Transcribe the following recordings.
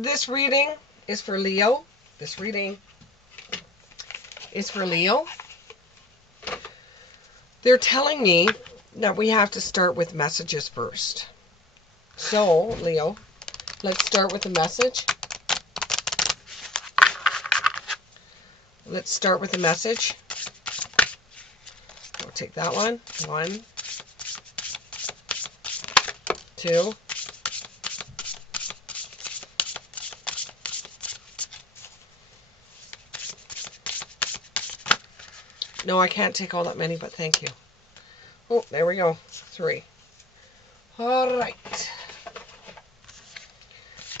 This reading is for Leo. This reading is for Leo. They're telling me that we have to start with messages first. So, Leo, let's start with the message. Let's start with the message. I'll take that one. 1, 2. No, I can't take all that many, but thank you. Oh, there we go. 3. All right.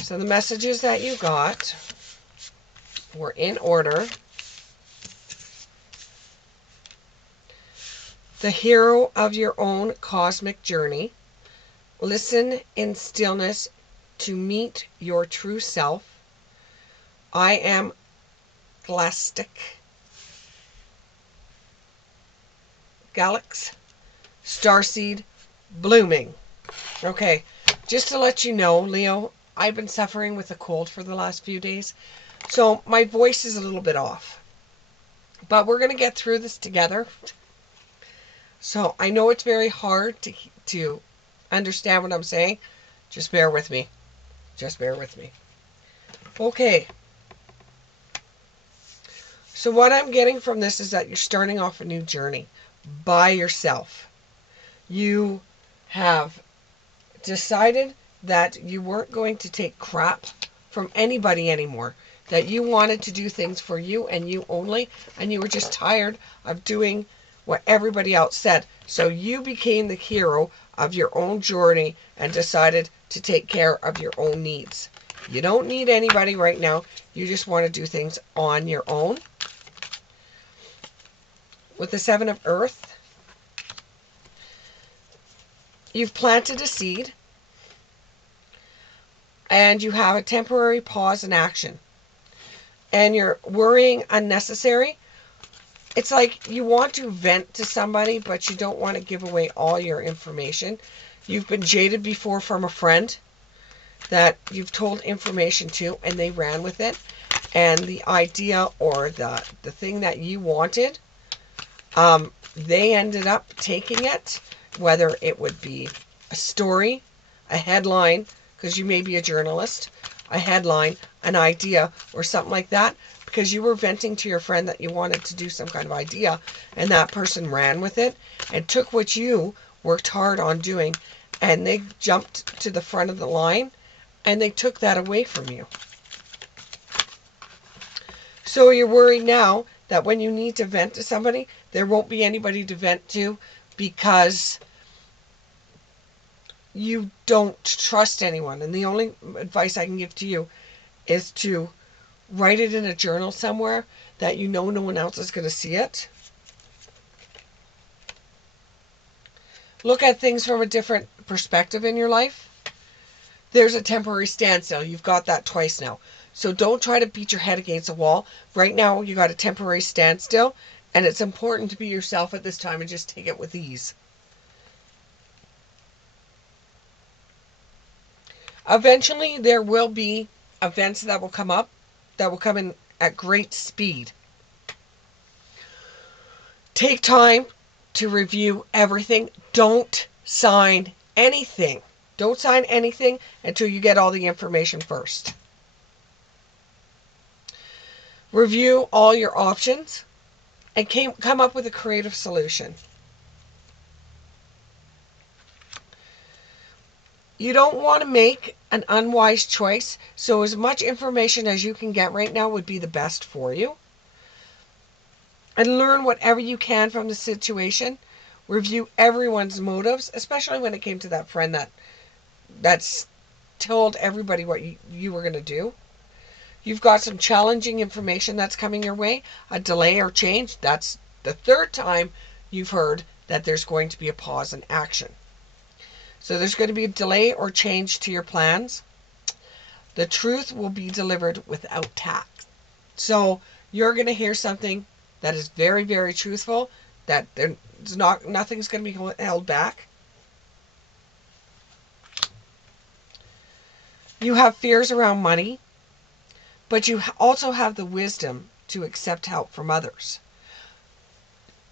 So the messages that you got were in order. The hero of your own cosmic journey. Listen in stillness to meet your true self. I am Galactic. Galax. Starseed. Blooming. Okay, just to let you know, Leo, I've been suffering with a cold for the last few days, so my voice is a little bit off. But we're going to get through this together. So I know it's very hard to understand what I'm saying. Just bear with me. Just bear with me. Okay. So what I'm getting from this is that you're starting off a new journey by yourself. You have decided that you weren't going to take crap from anybody anymore. That you wanted to do things for you and you only, and you were just tired of doing what everybody else said. So you became the hero of your own journey and decided to take care of your own needs. You don't need anybody right now. You just want to do things on your own. With the 7 of Earth, you've planted a seed and you have a temporary pause in action. And you're worrying unnecessary. It's like you want to vent to somebody, but you don't want to give away all your information. You've been jaded before from a friend that you've told information to and they ran with it. And the idea or the thing that you wanted, they ended up taking it, whether it would be a story, a headline, because you may be a journalist, a headline, an idea, or something like that, because you were venting to your friend that you wanted to do some kind of idea, and that person ran with it and took what you worked hard on doing, and they jumped to the front of the line, and they took that away from you. So you're worried now that when you need to vent to somebody, there won't be anybody to vent to because you don't trust anyone. And the only advice I can give to you is to write it in a journal somewhere that you know no one else is going to see it. Look at things from a different perspective in your life. There's a temporary standstill. You've got that twice now. So don't try to beat your head against a wall. Right now, you got a temporary standstill, and it's important to be yourself at this time and just take it with ease. Eventually, there will be events that will come up that will come in at great speed. Take time to review everything. Don't sign anything. Don't sign anything until you get all the information first. Review all your options and come up with a creative solution. You don't want to make an unwise choice, so as much information as you can get right now would be the best for you. And learn whatever you can from the situation. Review everyone's motives, especially when it came to that friend that's told everybody what you were going to do. You've got some challenging information that's coming your way, a delay or change. That's the 3rd time you've heard that there's going to be a pause in action. So there's going to be a delay or change to your plans. The truth will be delivered without tact. So you're going to hear something that is very, very truthful, that nothing's going to be held back. You have fears around money. but you also have the wisdom to accept help from others.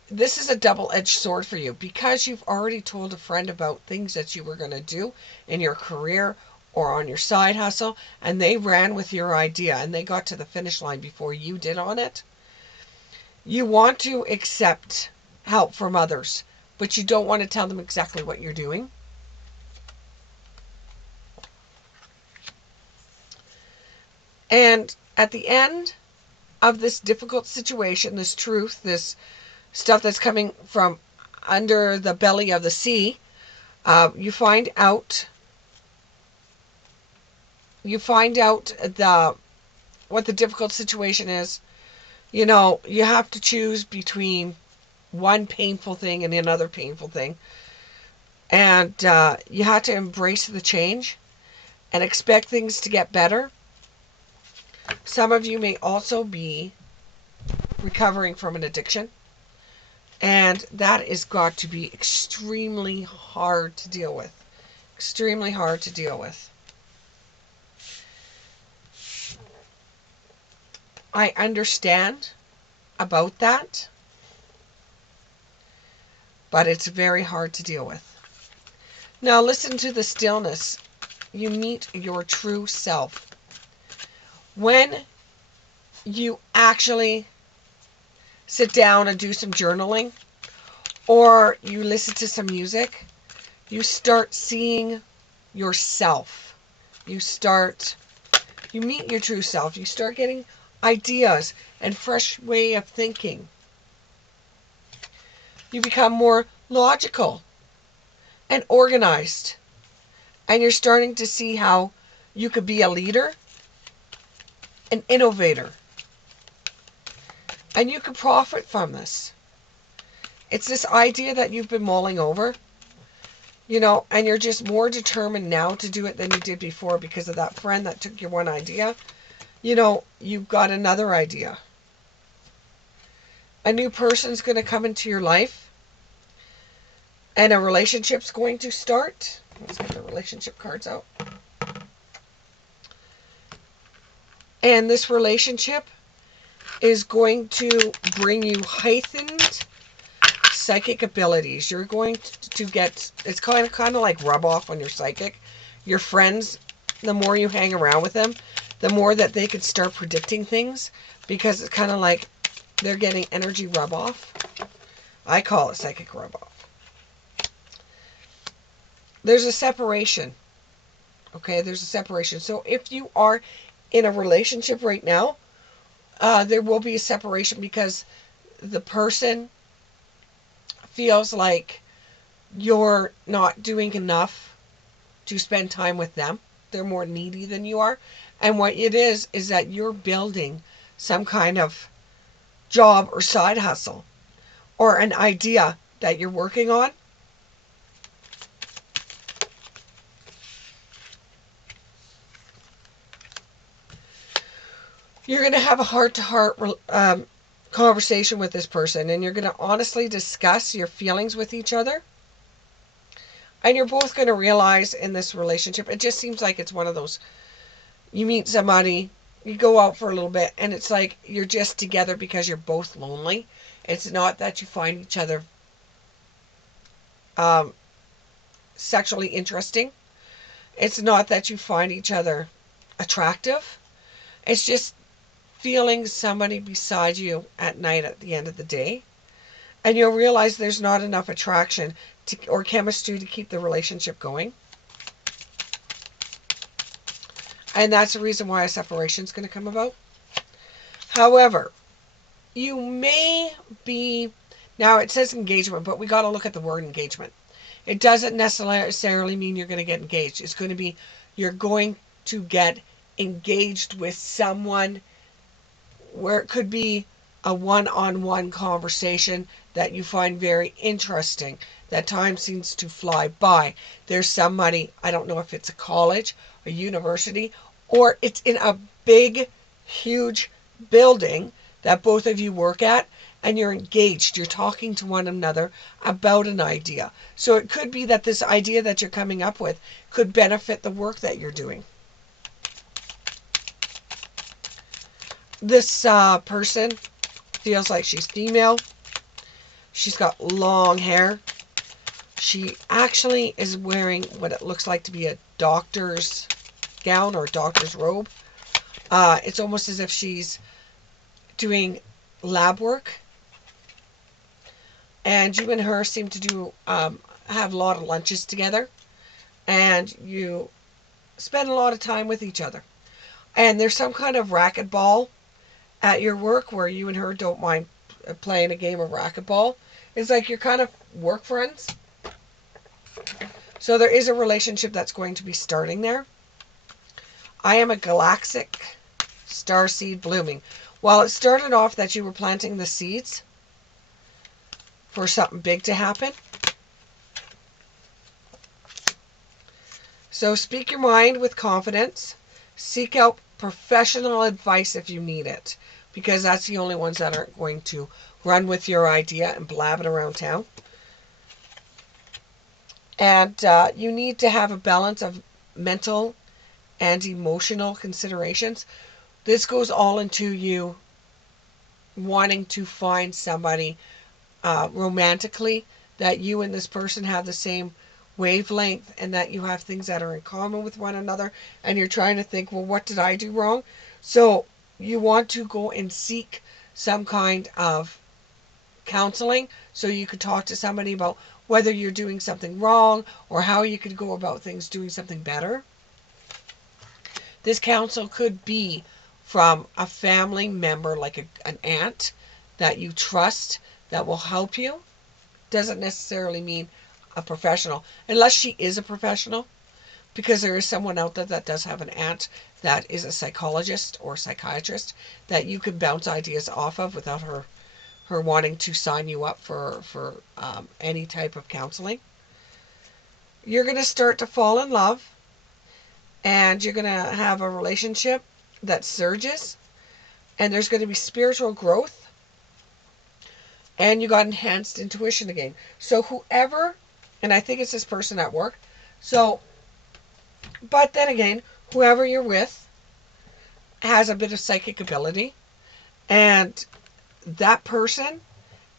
This is a double-edged sword for you because you've already told a friend about things that you were going to do in your career or on your side hustle, and they ran with your idea and they got to the finish line before you did on it. You want to accept help from others, but you don't want to tell them exactly what you're doing. And at the end of this difficult situation, this truth, this stuff that's coming from under the belly of the sea, you find out what the difficult situation is. You know, you have to choose between one painful thing and another painful thing. And you have to embrace the change and expect things to get better. Some of you may also be recovering from an addiction. And that is got to be extremely hard to deal with. Extremely hard to deal with. I understand about that, but it's very hard to deal with. Now listen to the stillness. You meet your true self. When you actually sit down and do some journaling, or you listen to some music, you start seeing yourself. You meet your true self. You start getting ideas and fresh way of thinking. You become more logical and organized. And you're starting to see how you could be a leader, an innovator. And you can profit from this. It's this idea that you've been mulling over, you know, and you're just more determined now to do it than you did before because of that friend that took your one idea. You know, you've got another idea. A new person's going to come into your life, and a relationship's going to start. Let's get the relationship cards out. And this relationship is going to bring you heightened psychic abilities. You're going to get, it's kind of like rub off on your psychic. Your friends, the more you hang around with them, the more that they could start predicting things, because it's kind of like they're getting energy rub off. I call it psychic rub off. There's a separation. Okay, there's a separation. So if you are in a relationship right now, there will be a separation because the person feels like you're not doing enough to spend time with them. They're more needy than you are. And what it is that you're building some kind of job or side hustle or an idea that you're working on. You're going to have a heart-to-heart conversation with this person, and you're going to honestly discuss your feelings with each other. And you're both going to realize in this relationship, it just seems like it's one of those, you meet somebody, you go out for a little bit, and it's like you're just together because you're both lonely. It's not that you find each other sexually interesting. It's not that you find each other attractive. It's just feeling somebody beside you at night at the end of the day. And you'll realize there's not enough attraction or chemistry to keep the relationship going. And that's the reason why a separation is going to come about. However, you may be, now it says engagement, but we got to look at the word engagement. It doesn't necessarily mean you're going to get engaged. It's going to be, you're going to get engaged with someone where it could be a one-on-one conversation that you find very interesting. That time seems to fly by. There's somebody, I don't know if it's a college, a university, or it's in a big, huge building that both of you work at, and you're engaged. You're talking to one another about an idea. So it could be that this idea that you're coming up with could benefit the work that you're doing. This person feels like she's female. She's got long hair. She actually is wearing what it looks like to be a doctor's gown or a doctor's robe. It's almost as if she's doing lab work. And you and her seem to have a lot of lunches together. And you spend a lot of time with each other. And there's some kind of racquetball at your work where you and her don't mind playing a game of racquetball. It's like you're kind of work friends. So there is a relationship that's going to be starting there. I am a galactic starseed blooming. While it started off that you were planting the seeds for something big to happen. So speak your mind with confidence. Seek out professional advice if you need it, because that's the only ones that aren't going to run with your idea and blab it around town. And you need to have a balance of mental and emotional considerations. This goes all into you wanting to find somebody romantically, that you and this person have the same wavelength and that you have things that are in common with one another, and you're trying to think, well, what did I do wrong? So you want to go and seek some kind of counseling so you could talk to somebody about whether you're doing something wrong or how you could go about things doing something better. This counsel could be from a family member, like an aunt that you trust, that will help you. Doesn't necessarily mean a professional, unless she is a professional, because there is someone out there that does have an aunt that is a psychologist or psychiatrist that you could bounce ideas off of without her wanting to sign you up for any type of counseling. You're going to start to fall in love, and you're going to have a relationship that surges, and there's going to be spiritual growth, and you got enhanced intuition again. So whoever, and I think it's this person at work, so, but then again, whoever you're with has a bit of psychic ability, and that person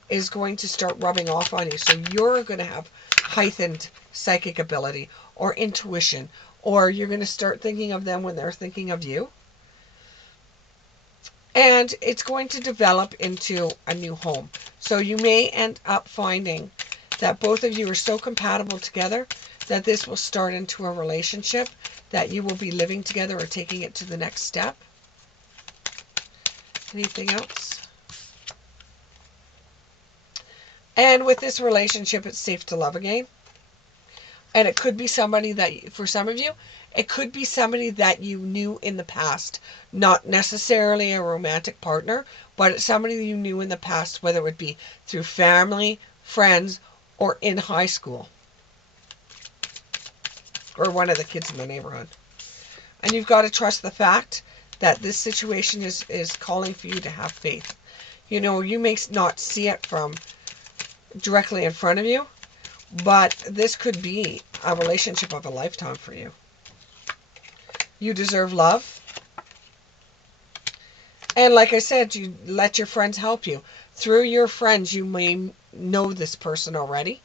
is going to start rubbing off on you. So you're going to have heightened psychic ability or intuition, or you're going to start thinking of them when they're thinking of you. And it's going to develop into a new home. So you may end up finding that both of you are so compatible together that this will start into a relationship that you will be living together or taking it to the next step. Anything else? And with this relationship, it's safe to love again. And it could be somebody that, for some of you, it could be somebody that you knew in the past. Not necessarily a romantic partner, but it's somebody you knew in the past, whether it would be through family, friends, or in high school. Or one of the kids in the neighborhood. And you've got to trust the fact that this situation is calling for you to have faith. You know, you may not see it from directly in front of you, but this could be a relationship of a lifetime for you. You deserve love. And like I said, you let your friends help you. Through your friends, you may know this person already.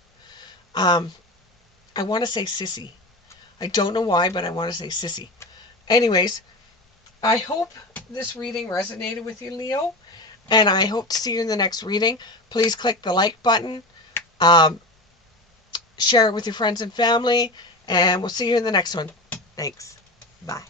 I want to say sissy. I don't know why, but I want to say sissy. Anyways, I hope this reading resonated with you, Leo. And I hope to see you in the next reading. Please click the like button. Share it with your friends and family. And we'll see you in the next one. Thanks. Bye.